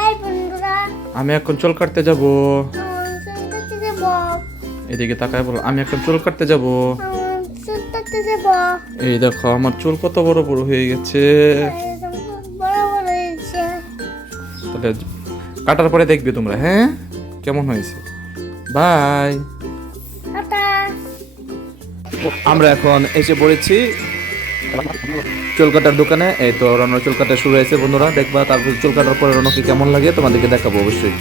High বন্ধুরা, আমি এখন চুল কাটতে যাব। চুল কাটতে যাব। এদিকে তাকায় বলো, আমি এখন চুল কাটতে যাব। চুল কাটতে যাব। এই দেখো আমার চুল কত বড় বড় হয়ে গেছে। একদম বড় বড় হয়েছে। তাহলে কাটার পরে দেখবে তোমরা, হ্যাঁ কেমন হয়েছে। বাই। টাটা। আমরা এখন এসে পড়েছি চুল কাটার দোকানে। এই তো রনর চুল কাটা শুরু হয়েছে বন্ধুরা, দেখবা। তারপর চুল কাটার পরে রনকে কেমন লাগে তোমাদেরকে দেখাবো অবশ্যই।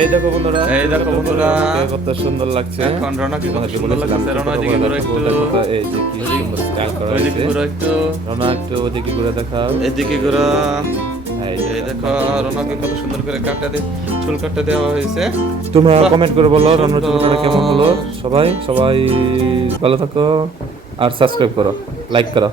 এই দেখো বন্ধুরা, এই দেখো বন্ধুরা, কত সুন্দর লাগছে। এখন রওনাকে কত সুন্দর লাগছে। রওনা দিকে ঘুরে একটু, এই যে কি সুন্দর স্টাইল করা ওইদিকে হয়েছে। ঘুরে একটু, রওনা একটু ওদিকে ঘুরে দেখাও। এদিকে ঘুরে। এই এই দেখো রওনাকে কত সুন্দর করে চুল কাটতে দেওয়া হয়েছে। তোমরা বাহ, কমেন্ট করে বলো রওনার চুল কাটা কেমন হলো। সুন্দর। সবাই সবাই ভালো থাকো আর সাবস্ক্রাইব করো, লাইক করো।